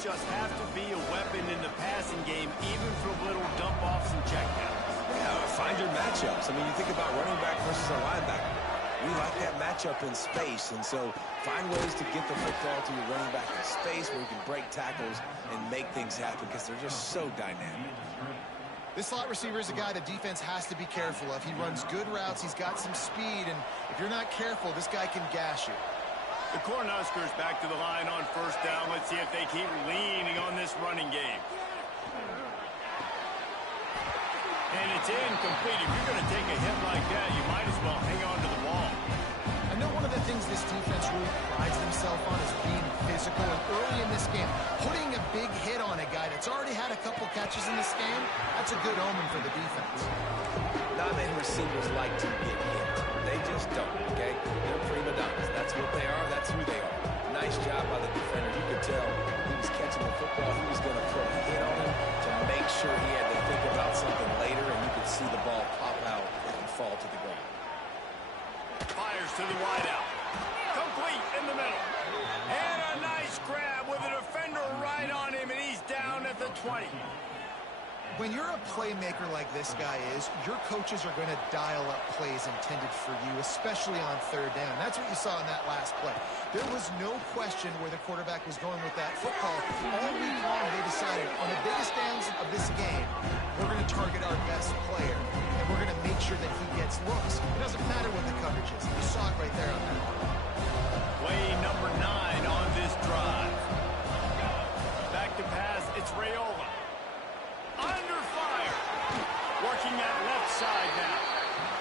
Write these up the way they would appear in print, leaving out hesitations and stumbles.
just have to be a weapon in the passing game, even for little dump-offs and checkdowns. Yeah, find your matchups. I mean, you think about running back versus a linebacker. We like that matchup in space, and so find ways to get the football to your running back in space where you can break tackles and make things happen because they're just so dynamic. This slot receiver is a guy the defense has to be careful of. He runs good routes. He's got some speed, and if you're not careful, this guy can gash you. The Cornhuskers back to the line on first down. Let's see if they keep leaning on this running game. And it's incomplete. If you're going to take a hit like that, you might as well hang on to the ball. I know one of the things this defense really prides themselves on is being physical. And early in this game, putting a big hit on a guy that's already had a couple catches in this game, that's a good omen for the defense. Not many receivers like to get hit. They just don't, okay? They're prima donnas. That's what they are. That's who they are. Nice job by the defender. You could tell he was catching the football. He was going to put a hit on him to make sure he had to think about something later, and you could see the ball pop out and fall to the ground. Fires to the wideout. Complete in the middle. And a nice grab with a defender right on him, and he's down at the 20. When you're a playmaker like this guy is, your coaches are going to dial up plays intended for you, especially on third down. That's what you saw in that last play. There was no question where the quarterback was going with that football. All week long, they decided on the biggest downs of this game, we're going to target our best player, and we're going to make sure that he gets looks. It doesn't matter what the coverage is. You saw it right there on that. Play number 9 on this drive. Back to pass, it's Raiola. Under fire. Working that left side now.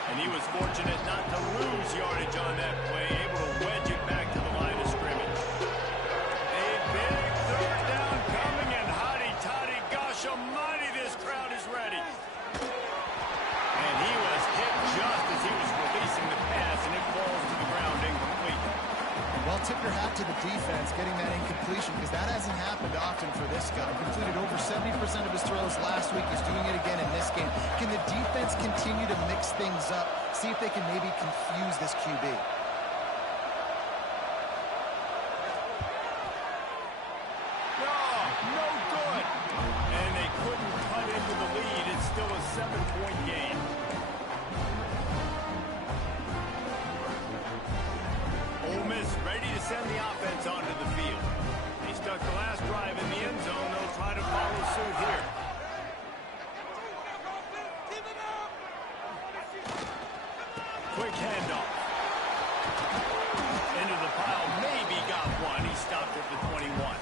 And he was fortunate not to lose yardage on that play, able to wedge it back to the line of scrimmage. A big third down coming, and hotty-toddy, gosh almighty, this crowd is ready. And he was hit just as he was releasing the pass, and it falls to the ground incomplete. Well, tip your hat to the defense getting that incompletion because that hasn't happened often for this guy. Completed over 70% of his throws last week. He's doing it again in this game. Can the defense continue to mix things up? See if they can maybe confuse this QB. No good. And they couldn't cut into the lead. It's still a 7-point game. Ole Miss ready to send the offense onto the field. They stuck the last drive in the end zone. They'll try to follow suit here. Quick handoff. Into the pile. Maybe got one. He stopped at the 21.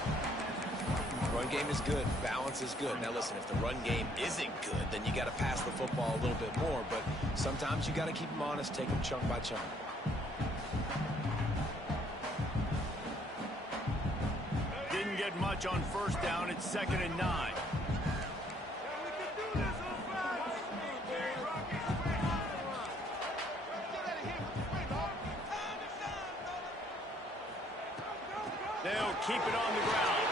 Run game is good. Balance is good. Now, listen, if the run game isn't good, then you got to pass the football a little bit more. But sometimes you got to keep them honest, take them chunk by chunk. Didn't get much on first down. It's 2nd and 9. They'll keep it on the ground.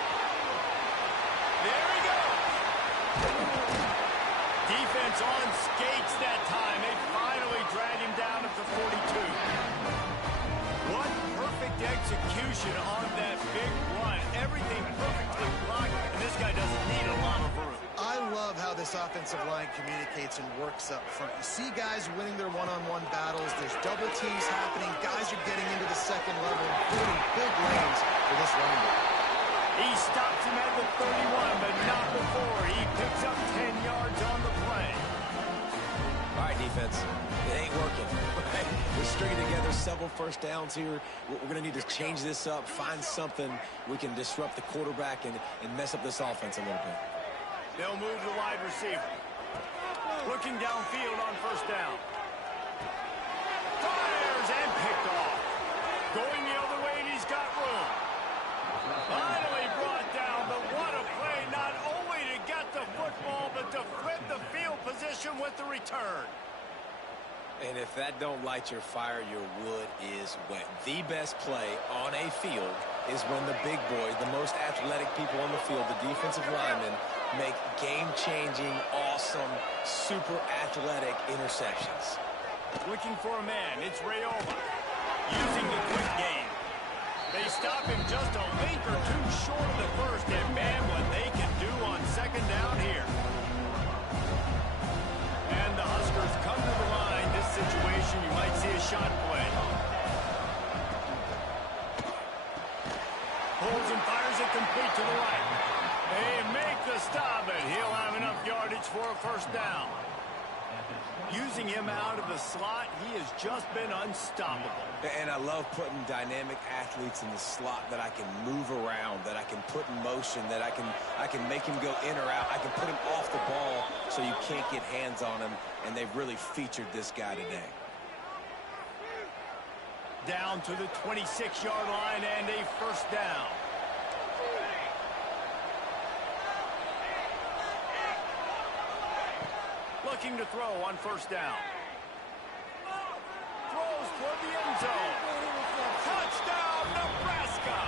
There he goes. Defense on skates that time. They finally drag him down at the 42. What perfect execution on that big run. Everything perfectly blocked, and this guy doesn't need a lot of room. I love how this offensive line communicates and works up front. You see guys winning their one-on-one battles. There's double teams happening. Guys are getting into the second level, including big lanes for this running back. He stops him at the 31, but not before. He picks up 10 yards on the play. All right, defense. It ain't working. We're stringing together several first downs here. We're going to need to change this up, find something we can disrupt the quarterback and mess up this offense a little bit. They'll move the wide receiver. Looking downfield on first down. Fires and picked off. Going the other way, and he's got room. Finally brought down, but what a play, not only to get the football, but to flip the field position with the return. And if that don't light your fire, your wood is wet. The best play on a field is when the big boys, the most athletic people on the field, the defensive linemen, make game-changing, awesome, super athletic interceptions. Looking for a man, it's Raiola. Using the quick game. They stop him just a link or two short of the first, and man, Pulls and fires it complete to the right. They make the stop, and he'll have enough yardage for a first down. Using him out of the slot, he has just been unstoppable. And I love putting dynamic athletes in the slot that I can move around, that I can put in motion, that I can make him go in or out. I can put him off the ball so you can't get hands on him, and they've really featured this guy today. Down to the 26-yard line and a first down. Looking to throw on first down. Throws toward the end zone. Touchdown, Nebraska!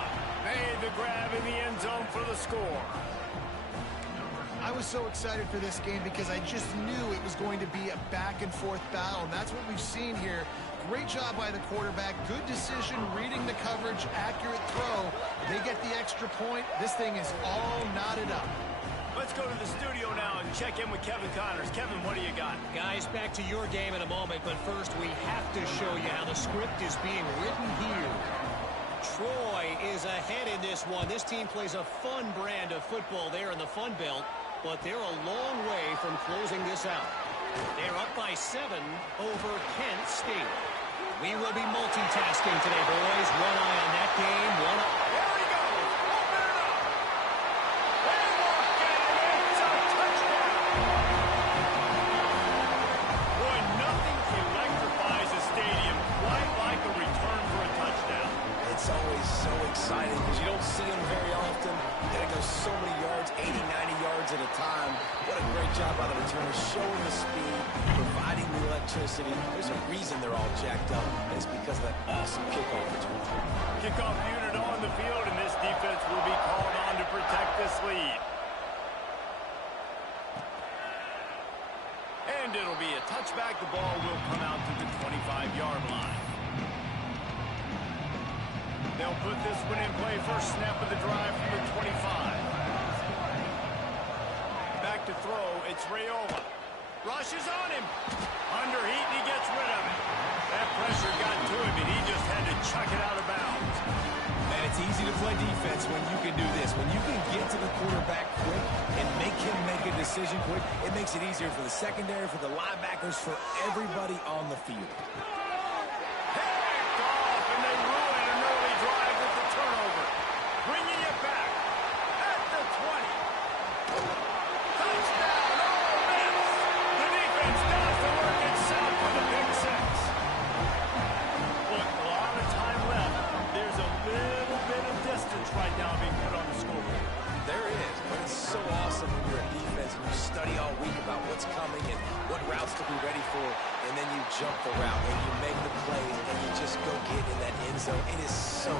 Made the grab in the end zone for the score. I was so excited for this game because I just knew it was going to be a back-and-forth battle, and that's what we've seen here. Great job by the quarterback. Good decision, reading the coverage, accurate throw. They get the extra point. This thing is all knotted up. Let's go to the studio now and check in with Kevin Connors. Kevin, what do you got? Guys, back to your game in a moment, but first we have to show you how the script is being written here. Troy is ahead in this one. This team plays a fun brand of football there in the Fun Belt, but they're a long way from closing this out. They're up by 7 over Kent State. We will be multitasking today, boys. One eye on that game, one eye. There he goes. Open it up. They walk in. It's a touchdown. Boy, nothing electrifies a stadium quite like a return for a touchdown. It's always so exciting because you don't see them very often. And it goes so many yards, 80, 90 yards at a time. What a great job by the returner, showing the speed, providing the electricity. There's a reason they're all jacked up, and it's because of that awesome kickoff return. Kickoff unit on the field, and this defense will be called on to protect this lead. And it'll be a touchback. The ball will come out to the 25-yard line. They'll put this one in play. First snap of the drive from the 25. Back to throw. It's Raiola. Rushes on him. Under heat, and he gets rid of it. That pressure got to him, and he just had to chuck it out of bounds. And it's easy to play defense when you can do this. When you can get to the quarterback quick and make him make a decision quick, it makes it easier for the secondary, for the linebackers, for everybody on the field. Picked off, and they ruin an early drive with the turnover. Bringing it back at the 20. Touchdown, Ole Miss. The defense does the work itself with a pick six. Look, a lot of time left. There's a little bit of distance right now being put on the scoreboard. There is, but it's so awesome when you're a defense and you study all week about what's coming and what routes to be ready for, and then you jump the route and you make the plays and you just go get in that end zone. It is so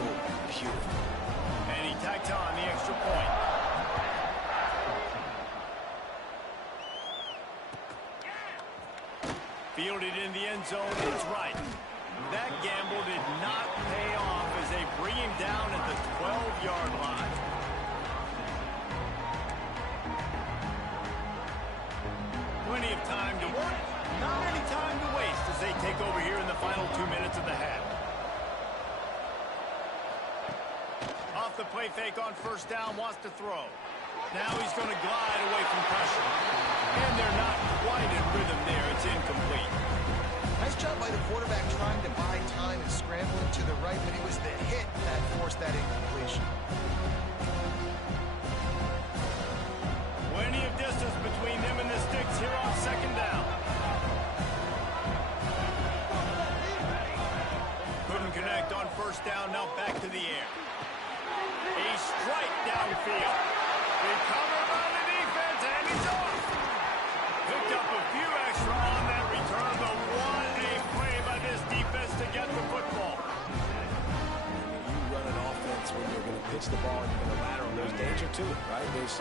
beautiful. And he tacked on the extra point. Fielded in the end zone, it's right. That gamble did not pay off as they bring him down at the 12-yard line. Plenty of time to work, not any time to waste as they take over here in the final 2 minutes of the half. Off the play fake on first down, wants to throw. Now he's going to glide away from pressure. And they're not quite in rhythm there. It's incomplete. Nice job by the quarterback trying to buy time and scrambling to the right, but it was the hit that forced that incompletion. Plenty of distance between them and the sticks here on second down. Couldn't connect on first down, now back to the air. A strike downfield. Recovered by the defense, and he's off. Picked up a few extra on that return, but what a play by this defense to get the football. You run an offense when you're going to pitch the ball and you're going to lateral. There's danger to it, right? There's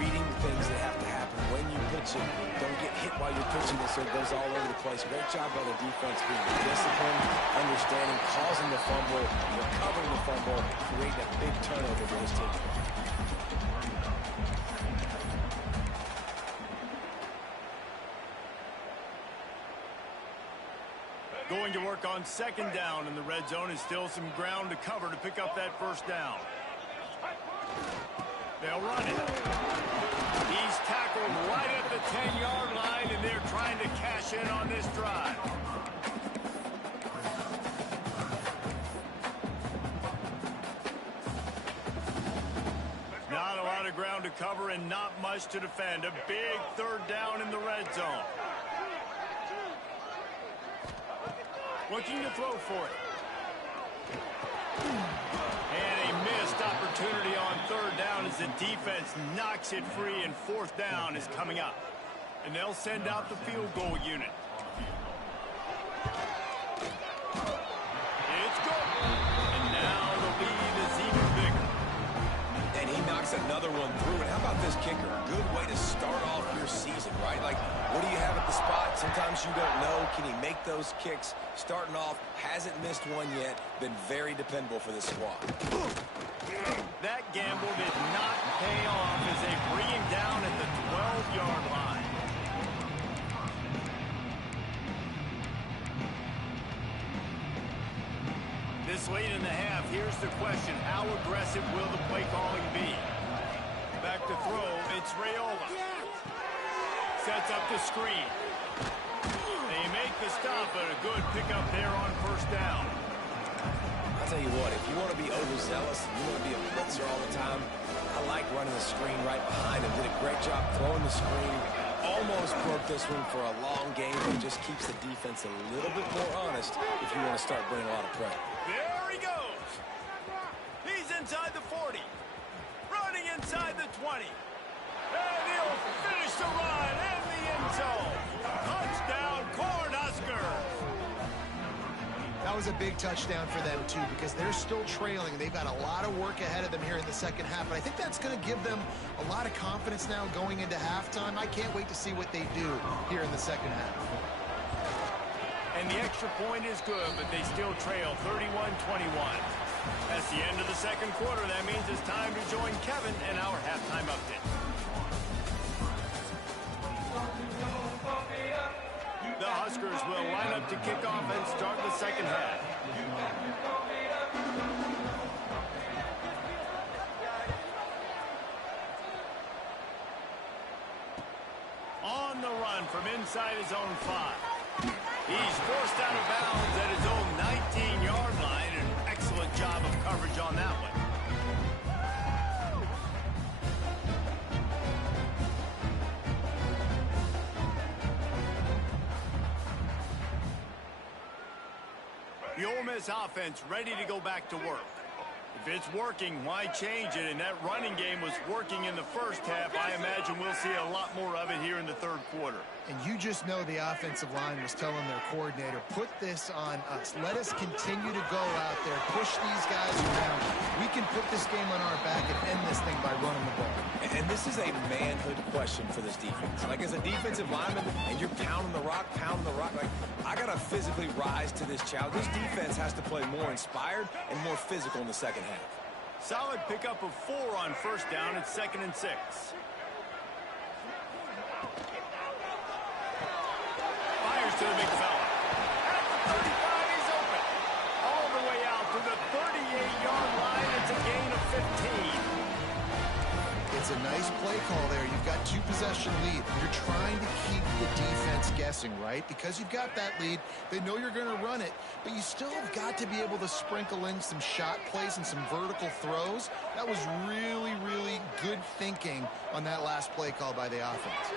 reading things that have to happen when you pitch it. Don't get hit while you're pitching it so it goes all over the place. Great job by the defense being disciplined, understanding, causing the fumble, recovering the fumble, creating a big turnover for this team. Going to work on second down in the red zone, and still some ground to cover to pick up that first down. They'll run it. He's tackled right at the 10-yard line, and they're trying to cash in on this drive. Not a lot of ground to cover and not much to defend. A big third down in the red zone. Looking to throw for it. And a missed opportunity on third down as the defense knocks it free, and fourth down is coming up. And they'll send out the field goal unit. It's good. And now the lead is even bigger. And he knocks another one through. And how about this kicker? Good way to start off your season, right? Like, what do you have at the spot? Sometimes you don't know. Can he make those kicks? Starting off, hasn't missed one yet. Been very dependable for this squad. That gamble did not pay off as they bring him down at the 12-yard line. This late in the half, here's the question. How aggressive will the play calling be? Back to throw, it's Rayola. Sets up the screen. They make the stop, but a good pickup there on first down. I'll tell you what, if you want to be overzealous and you want to be a blitzer all the time, I like running the screen right behind him. Did a great job throwing the screen. Almost broke this one for a long game, but just keeps the defense a little bit more honest if you want to start bringing a lot of pressure. There he goes. He's inside the 40. Running inside the 20. And he'll finish the run in the end zone. Touchdown, Cornhuskers. That was a big touchdown for them, too, because they're still trailing. They've got a lot of work ahead of them here in the second half, but I think that's going to give them a lot of confidence now going into halftime. I can't wait to see what they do here in the second half. And the extra point is good, but they still trail 31-21. That's the end of the second quarter. That means it's time to join Kevin in our halftime update. The Huskers will line up to kick off and start the second half. On the run from inside his own 5. He's forced out of bounds at his own 19-yard line. An excellent job of coverage on that one. The Ole Miss offense ready to go back to work. If it's working, why change it? And that running game was working in the first half. I imagine we'll see a lot more of it here in the third quarter. And you just know the offensive line was telling their coordinator, put this on us. Let us continue to go out there, push these guys around. We can put this game on our back and end this thing by running the ball. And this is a manhood question for this defense. Like, as a defensive lineman, and you're pounding the rock, like, I got to physically rise to this challenge. This defense has to play more inspired and more physical in the second half. Solid pickup of 4 on first down. It's 2nd and 6. Fires to the big fella. At the 35, he's open. All the way out to the 38-yard line. It's a gain of 15. It's a nice play call there. You've got 2-possession lead. You're trying to keep the defense guessing, right? Because you've got that lead, they know you're going to run it, but you still have got to be able to sprinkle in some shot plays and some vertical throws. That was really, really good thinking on that last play call by the offense.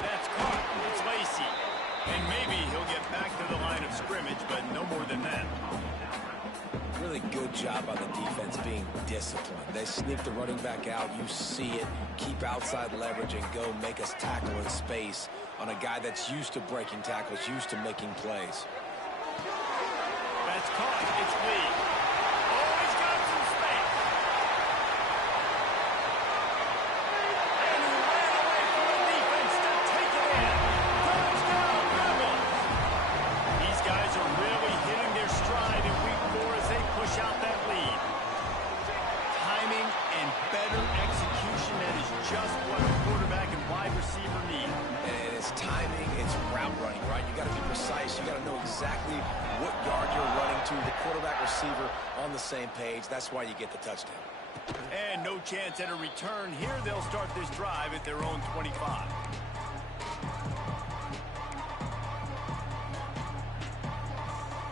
That's caught. It's Lacey. And maybe he'll get back to the line of scrimmage, but no more than that. Really good job on the defense being disciplined. They sneak the running back out. You see it. Keep outside leverage and go make us tackle in space on a guy that's used to breaking tackles, used to making plays. That's caught. It's Lee. Oh, he's got some space. And he ran away from the defense to take it in. Touchdown, Rebels. These guys are really hitting their stride in week 4 as they push out that lead. Timing and better execution, that is just what a quarterback and wide receiver need. And it's timing, it's route running, right? You got to be precise. You got to know exactly what yard you're running to the quarterback receiver on the same page. That's why you get the touchdown. And no chance at a return here. They'll start this drive at their own 25.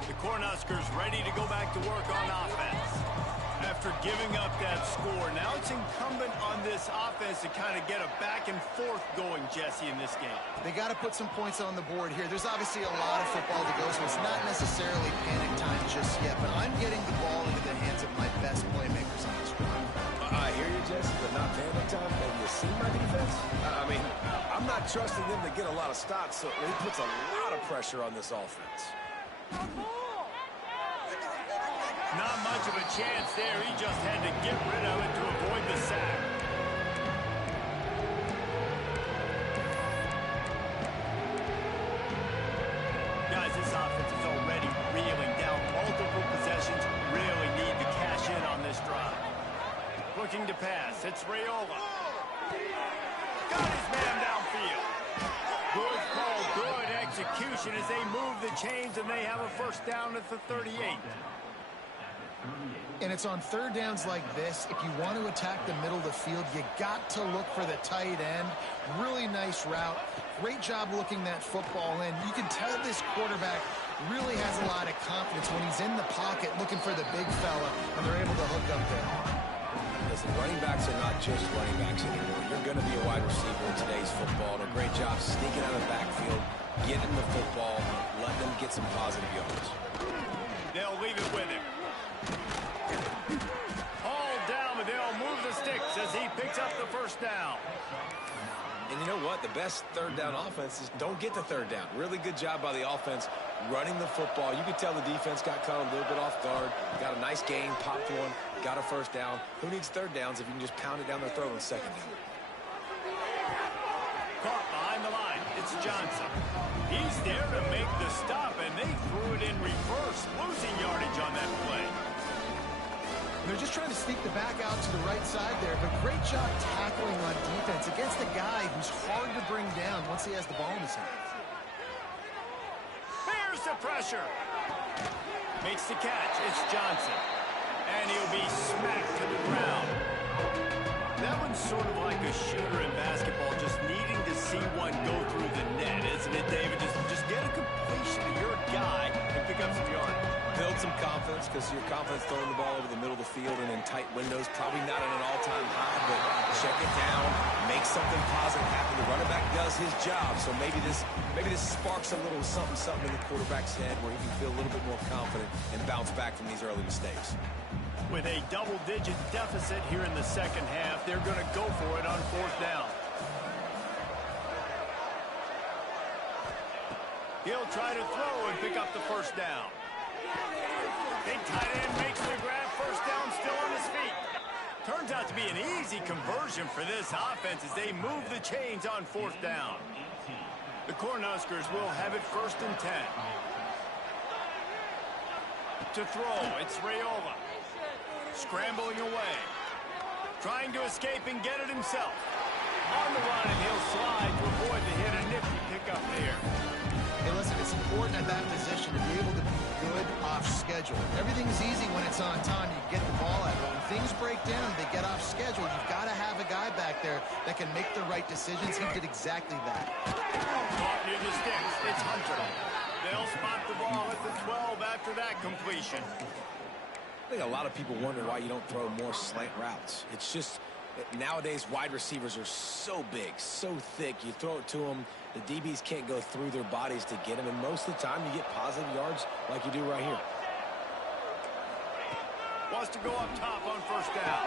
The Cornhuskers ready to go back to work on offense. After giving up that score, now it's incumbent on this offense to kind of get a back and forth going, Jesse, in this game. They got to put some points on the board here. There's obviously a lot of football to go, so it's not necessarily panic time just yet, but I'm getting the ball into the hands of my best playmakers on this drive. I hear you, Jesse, but not panic time. And you see my defense? I mean, I'm not trusting them to get a lot of stops, so it puts a lot of pressure on this offense. Not much of a chance there. He just had to get rid of it to avoid the sack. Guys, this offense is already reeling down. Multiple possessions, really need to cash in on this drive. Looking to pass. It's Raiola. Got his man downfield. Good call, good execution as they move the chains and they have a first down at the 38. And it's on third downs like this. If you want to attack the middle of the field, you got to look for the tight end. Really nice route. Great job looking that football in. You can tell this quarterback really has a lot of confidence when he's in the pocket looking for the big fella, and they're able to hook up there. Listen, running backs are not just running backs anymore. You're going to be a wide receiver in today's football. And a great job sneaking out of the backfield, getting the football, letting them get some positive yards. They'll leave it with him. Hauled down, but they'll move the sticks as he picks up the first down. And you know what? The best third down offense is don't get the third down. Really good job by the offense running the football. You could tell the defense got caught a little bit off guard. Got a nice gain, popped one, got a first down. Who needs third downs if you can just pound it down their throat on second down? Caught behind the line. It's Johnson. He's there to make the stop, and they threw it in reverse, losing yardage on that play. They're just trying to sneak the back out to the right side there, but great job tackling on defense against a guy who's hard to bring down once he has the ball in his hands. Here's the pressure. Makes the catch. It's Johnson. And he'll be smacked to the ground. That one's sort of like a shooter in basketball, just needing to see one go through the net, isn't it, David? Just get a completion to your guy and pick up some yardage. Build some confidence, because your confidence throwing the ball over the middle of the field and in tight windows, probably not at an all-time high, but check it down, make something positive happen. The running back does his job, so maybe this sparks a little something in the quarterback's head where he can feel a little bit more confident and bounce back from these early mistakes. With a double-digit deficit here in the second half, they're going to go for it on fourth down. He'll try to throw and pick up the first down. Big tight end makes the grab, first down, still on his feet. Turns out to be an easy conversion for this offense as they move the chains on fourth down. The Cornhuskers will have it first and 10. To throw, it's Raiola. Scrambling away. Trying to escape and get it himself. On the run, and he'll slide to avoid the hit. A nifty pickup there. Hey, listen, it's important at that position to be able to be good off schedule. Everything's easy when it's on time. You get the ball out. But when things break down, they get off schedule. You've got to have a guy back there that can make the right decisions. He did exactly that. Caught near the sticks. It's Hunter. They'll spot the ball at the 12 after that completion. I think a lot of people wonder why you don't throw more slant routes. It's just nowadays wide receivers are so big, so thick. You throw it to them, the DBs can't go through their bodies to get them, and most of the time you get positive yards like you do right here. Wants to go up top on first down.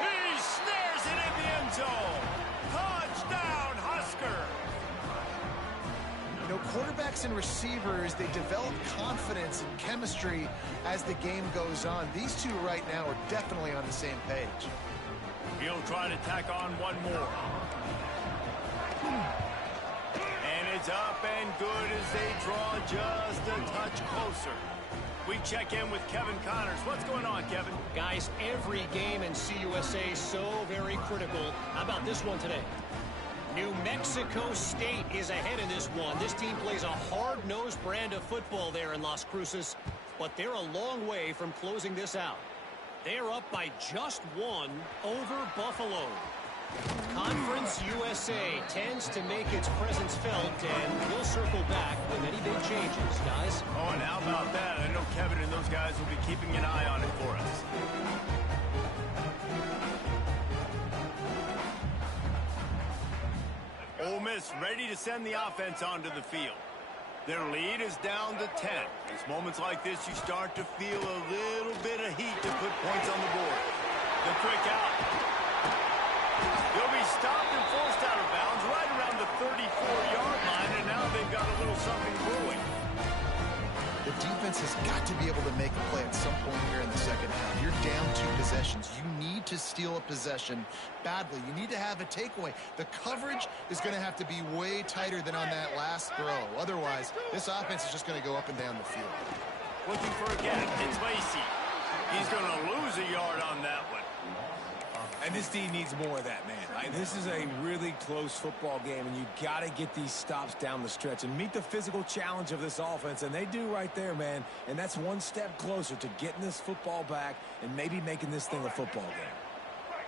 He snares it in the end zone. Touchdown, Husker. You know, quarterbacks and receivers, they develop confidence and chemistry as the game goes on. These two right now are definitely on the same page. He'll try to tack on one more. And it's up and good as they draw just a touch closer. We check in with Kevin Connors. What's going on, Kevin? Guys, every game in CUSA is so very critical. How about this one today? New Mexico State is ahead in this one. This team plays a hard-nosed brand of football there in Las Cruces. but they're a long way from closing this out. They're up by just one over Buffalo. Conference USA tends to make its presence felt, and we'll circle back with any big changes, guys. Oh, and how about that? I know Kevin and those guys will be keeping an eye on it for us. Ole Miss ready to send the offense onto the field. Their lead is down to 10. It's moments like this you start to feel a little bit of heat to put points on the board. The quick out. They'll be stopped and forced out of bounds right around the 34-yard line, and now they've got a little something brewing. The defense has got to be able to make a play at some point here in the second half. You're down 2 possessions. You need to steal a possession badly. You need to have a takeaway. The coverage is going to have to be way tighter than on that last throw. Otherwise, this offense is just going to go up and down the field. Looking for a gap. It's Lacey. He's going to lose a yard on that one. And this team needs more of that, man. This is a really close football game, and you got to get these stops down the stretch and meet the physical challenge of this offense, and they do right there, man. And that's one step closer to getting this football back and maybe making this thing a football game.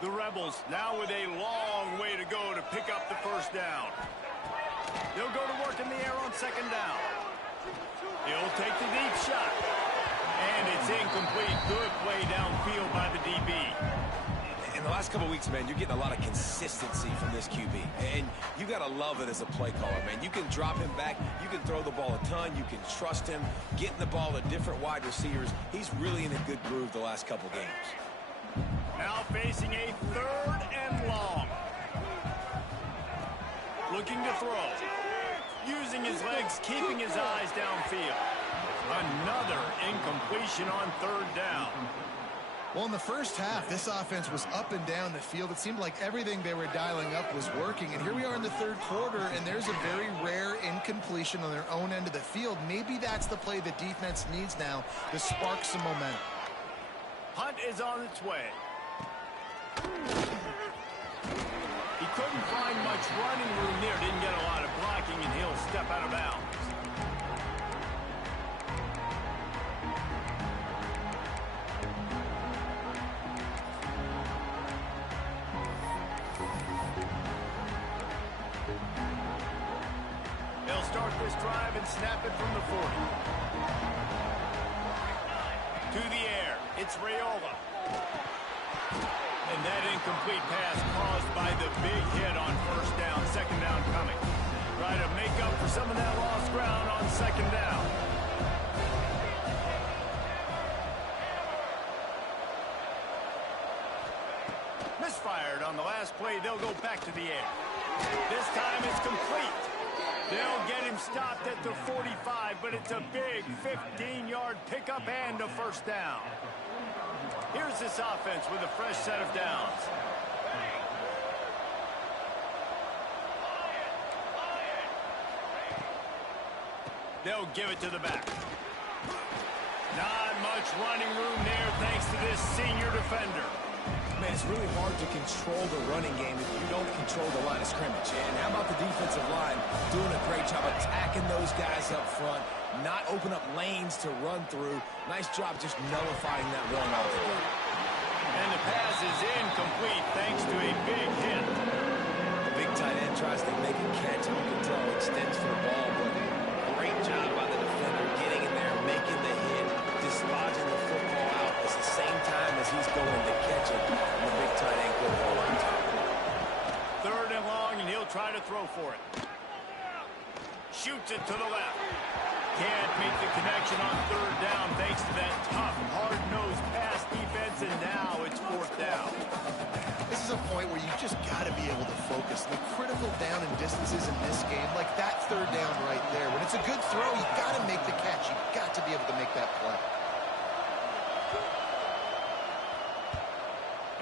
The Rebels now with a long way to go to pick up the first down. They'll go to work in the air on second down. He'll take the deep shot. And it's incomplete. Good play downfield by the DB. In the last couple of weeks, man, you're getting a lot of consistency from this QB. And you got to love it as a play caller, man. You can drop him back. You can throw the ball a ton. You can trust him. Getting the ball to different wide receivers. He's really in a good groove the last couple games. Now facing a 3rd and long. Looking to throw. Using his legs, keeping his eyes downfield. Another incompletion on 3rd down. Well, in the first half, this offense was up and down the field. It seemed like everything they were dialing up was working. And here we are in the 3rd quarter, and there's a very rare incompletion on their own end of the field. Maybe that's the play the defense needs now to spark some momentum. Hunt is on its way. He couldn't find much running room there. Didn't get a lot of blocking, and he'll step out of bounds. They'll start this drive and snap it from the 40. To the air. It's Raiola. And that incomplete pass caused by the big hit on first down. Second down coming. Try to make up for some of that lost ground on second down. Misfired on the last play. They'll go back to the air. This time it's complete. They'll get him stopped at the 45, but it's a big 15-yard pickup and a first down. Here's this offense with a fresh set of downs. They'll give it to the back. Not much running room there thanks to this senior defender. Man, it's really hard to control the running game if you don't control the line of scrimmage. And how about the defensive line doing a great job attacking those guys up front, not open up lanes to run through. Nice job just nullifying that run off the game. And the pass is incomplete thanks to a big hit. The big tight end tries to make a catch. You can tell extends for the ball, but great job by the defender getting in there, making the hit, dislodging the football out at the same time as he's going to catch it. And the big tight end couldn't hold on to it. 3rd and long, and he'll try to throw for it. Shoots it to the left. Can't make the connection on 3rd down thanks to that tough, hard-nosed pass defense, and now it's 4th down. This is a point where you just got to be able to focus. The critical down and distances in this game, like that 3rd down right there. When it's a good throw, you got to make the catch. You got to be able to make that play.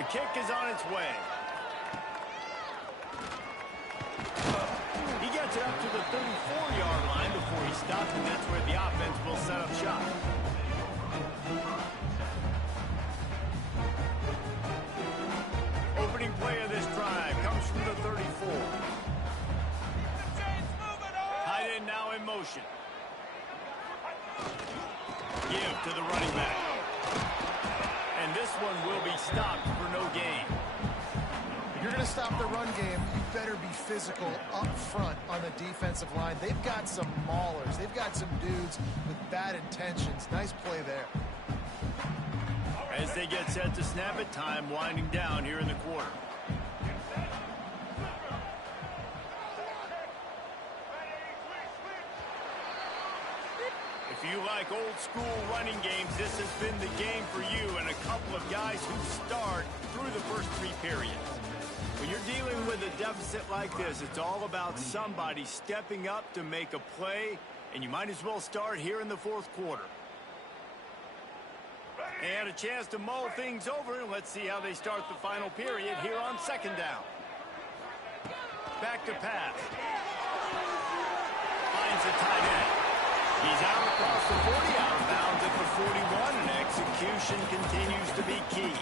The kick is on its way. He gets it up to the 34-yard line before he stops, and that's where the offense will set up shop. Opening play of this drive comes from the 34. Tight end now in motion. give to the running back. And this one will be stopped for no gain. If you're going to stop the run game, you better be physical up front on the defensive line. They've got some maulers. They've got some dudes with bad intentions. Nice play there. As they get set to snap it, time winding down here in the quarter. If you like old school running games, this has been the game for you and a couple of guys who start through the first 3 periods. When you're dealing with a deficit like this, it's all about somebody stepping up to make a play, and you might as well start here in the 4th quarter. And a chance to mull things over, and let's see how they start the final period here on 2nd down. Back to pass. Finds the tight end. He's out across the 40, out of bounds at the 41, and execution continues to be key.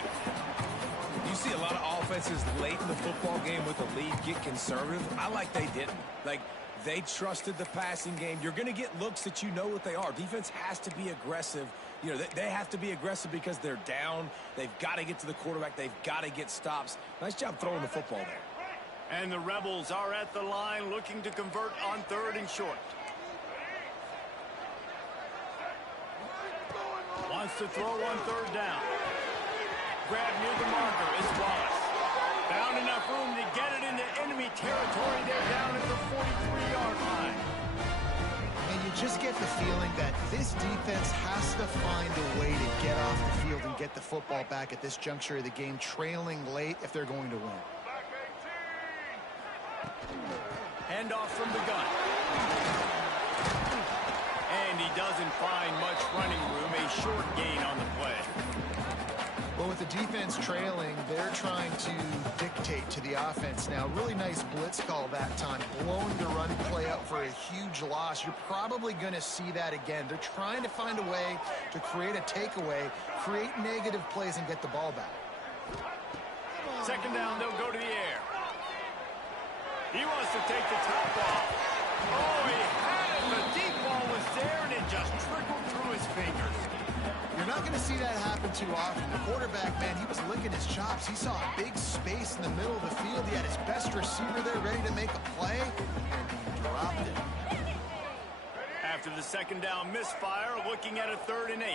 You see a lot of offenses late in the football game with the lead get conservative. I like they didn't. Like, they trusted the passing game. You're going to get looks that you know what they are. Defense has to be aggressive. You know, they have to be aggressive because they're down. They've got to get to the quarterback. They've got to get stops. Nice job throwing the football there. And the Rebels are at the line looking to convert on 3rd and short. Wants to throw on 3rd down. Grab near the marker is Wallace. Found enough room to get it into enemy territory. They're down at the 43-yard line. And you just get the feeling that this defense has to find a way to get off the field and get the football back at this juncture of the game, trailing late if they're going to win. Handoff from the gun. And he doesn't find much running room, a short gain on the play. Well, with the defense trailing, they're trying to dictate to the offense now. Really nice blitz call that time, blowing the run play up for a huge loss. You're probably going to see that again. They're trying to find a way to create a takeaway, create negative plays, and get the ball back. 2nd down, they'll go to the air. He wants to take the top off. Oh, he had it. The deep ball was there, and it just trickled through his fingers. You're not going to see that happen too often. The quarterback, man, he was licking his chops. He saw a big space in the middle of the field. He had his best receiver there ready to make a play, and he dropped it. After the 2nd down misfire, looking at a 3rd and 8.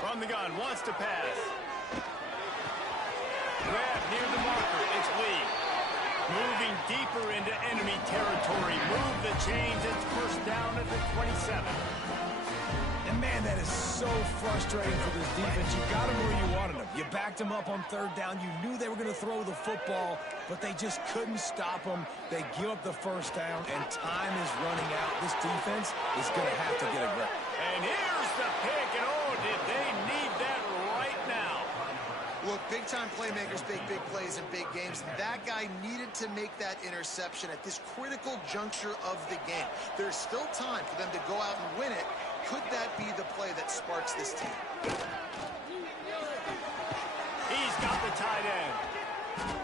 From the gun, wants to pass. Grab near the marker, it's Lee. Moving deeper into enemy territory. Move the chains. It's 1st down at the 27. And, man, that is so frustrating for this defense. You got them where you wanted them. You backed them up on 3rd down. You knew they were going to throw the football, but they just couldn't stop them. They give up the 1st down, and time is running out. This defense is going to have to get aggressive. And here's the pick, and oh, did they need that right now. Look, big-time playmakers make big plays in big games. That guy needed to make that interception at this critical juncture of the game. There's still time for them to go out and win it. Could that be the play that sparks this team? He's got the tight end.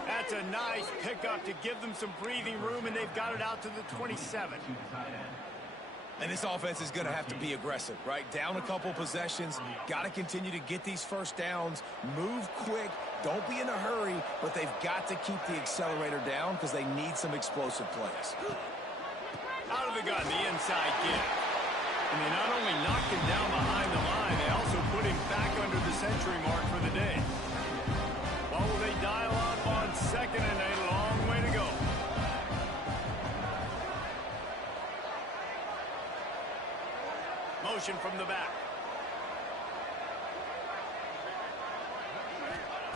That's a nice pickup to give them some breathing room, and they've got it out to the 27. And this offense is going to have to be aggressive, right? Down a couple possessions, got to continue to get these 1st downs, move quick, don't be in a hurry, but they've got to keep the accelerator down because they need some explosive plays. Out of the gun, the inside give. And they not only knocked him down behind the line, they also put him back under the century mark for the day. What will they dial up on 2nd and a long way to go? Motion from the back.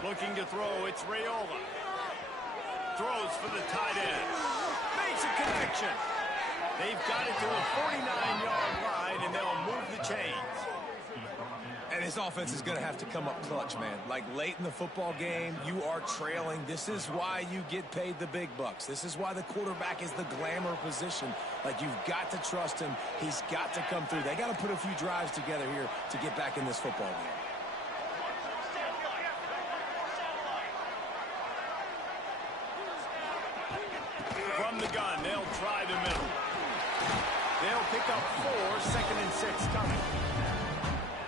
Looking to throw, it's Raiola. Throws for the tight end. Makes a connection. They've got it to the 49-yard line, and they'll move the chains. And this offense is going to have to come up clutch, man. Like, late in the football game, you are trailing. This is why you get paid the big bucks. This is why the quarterback is the glamour position. Like, you've got to trust him. He's got to come through. They got to put a few drives together here to get back in this football game. pick up 4, 2nd and 6 coming.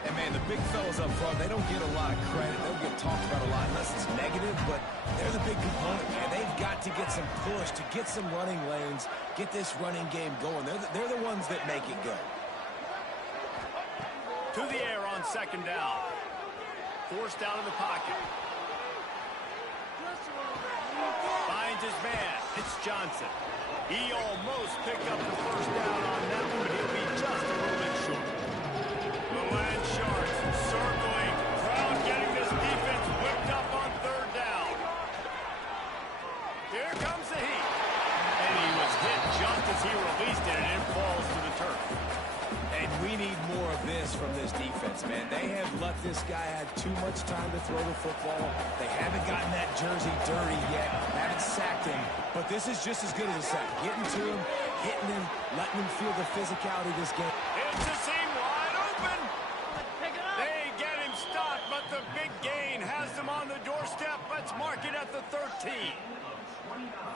And, man, the big fellas up front, they don't get a lot of credit. They don't get talked about a lot unless it's negative, but they're the big component, man. They've got to get some push, to get some running lanes, get this running game going. They're the ones that make it go. To the air on 2nd down. Forced out of the pocket. Finds his man. It's Johnson. He almost picked up the 1st down on that one, but he'll be just a little bit short. The Land Sharks circling. Crowd getting this defense whipped up on 3rd down. Here comes the heat. And he was hit just as he released it, and it falls to the turf. And we need more of this from this defense, man. They have let this guy have too much time to throw the football. They haven't gotten that jersey dirty yet, haven't sacked him. But this is just as good as a sack. Getting to him, hitting him, letting him feel the physicality of this game. It's a seam wide open. They get him stopped, but the big gain has them on the doorstep. Let's mark it at the 13.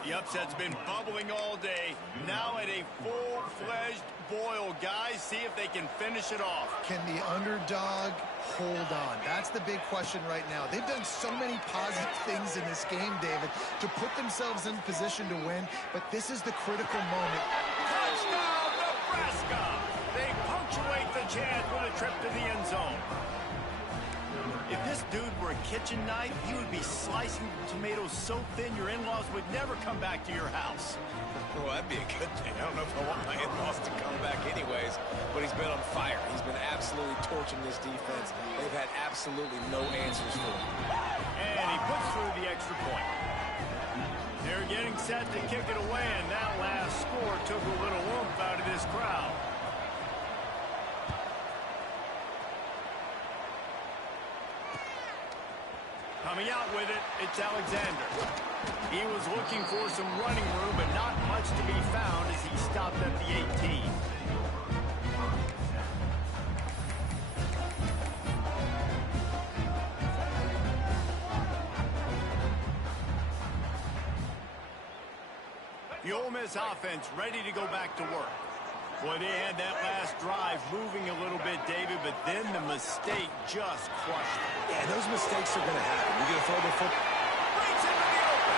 The upset's been bubbling all day. Now at a full-fledged boil. Guys, see if they can finish it off. Can the underdog hold on? That's the big question right now. They've done so many positive things in this game, David, to put themselves in position to win, but this is the critical moment. Touchdown, Nebraska! They punctuate the chance with a trip to the end zone. If this dude were a kitchen knife, he would be slicing tomatoes so thin your in-laws would never come back to your house. Well, that'd be a good thing. I don't know if I want my in-laws to come back anyways, but he's been on fire. He's been absolutely torching this defense. They've had absolutely no answers for him. And he puts through the extra point. They're getting set to kick it away, and that last score took a little oomph out of this crowd. Coming out with it, it's Alexander. He was looking for some running room, but not much to be found as he stopped at the 18. The Ole Miss offense ready to go back to work. Boy, they had that last drive moving a little bit, David, but then the mistake just crushed them. Yeah, those mistakes are going to happen. You're going to throw the football. Breaks into the open.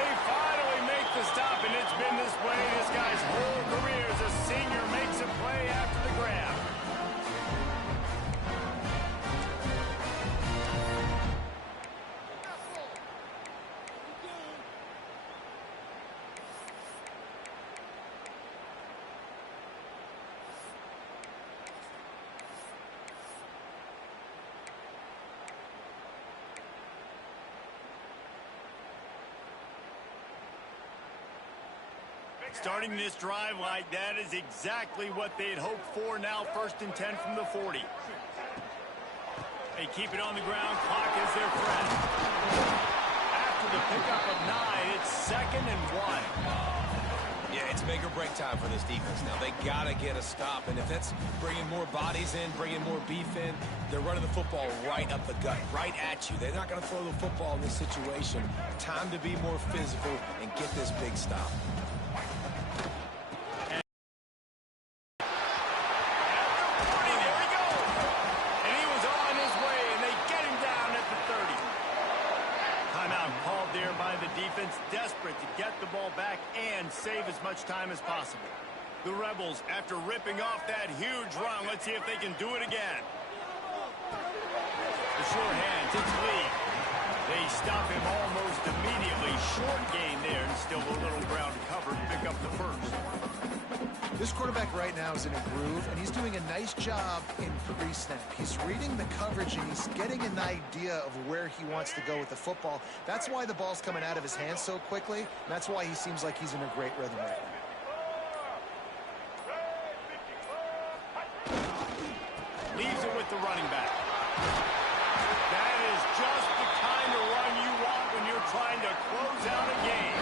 They finally make the stop, and it's been this way this guy's whole career as a senior makes a play after the grab. Starting this drive like that is exactly what they'd hoped for. Now 1st and 10 from the 40. They keep it on the ground. Clock is their friend. After the pickup of 9, it's 2nd and 1. Yeah, it's make or break time for this defense now. They got to get a stop, and if that's bringing more bodies in, bringing more beef in, they're running the football right up the gut, right at you. They're not going to throw the football in this situation. Time to be more physical and get this big stop. Desperate to get the ball back and save as much time as possible. The Rebels, after ripping off that huge run, let's see if they can do it again. The sure hands, it's Lee. They stop him almost immediately. Short gain there, and still a little ground to cover to pick up the 1st. This quarterback right now is in a groove, and he's doing a nice job in pre-snap. He's reading the coverage, and he's getting an idea of where he wants to go with the football. That's why the ball's coming out of his hands so quickly, and that's why he seems like he's in a great rhythm right now. Leaves it with the running back. That is just the kind of run you want when you're trying to close out a game.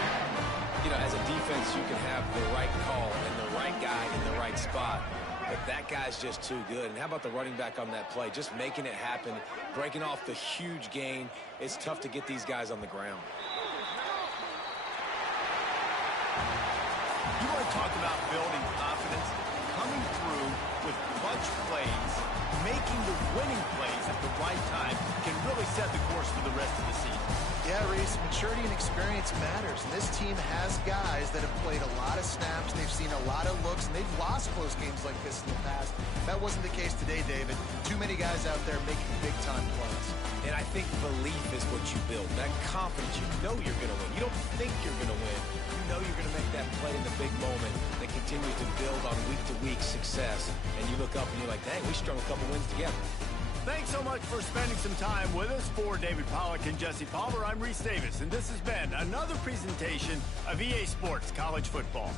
You know, as a defense, you can have the right call and the right guy in the right spot, but that guy's just too good. And how about the running back on that play? Just making it happen, breaking off the huge gain. It's tough to get these guys on the ground. You want to talk about building confidence? Coming through with clutch plays, making the winning plays at the right time can really set the course for the rest of the season. Yeah, Reese, maturity and experience matters. And this team has guys that have played a lot of snaps. They've seen a lot of looks, and they've lost close games like this in the past. That wasn't the case today, David. Too many guys out there making big-time plays. And I think belief is what you build. That confidence, you know you're going to win. You don't think you're going to win. You know you're going to make that play in the big moment that continues to build on week-to-week success. And you look up and you're like, dang, we strung a couple wins together. Thanks so much for spending some time with us. For David Pollack and Jesse Palmer, I'm Reese Davis, and this has been another presentation of EA Sports College Football.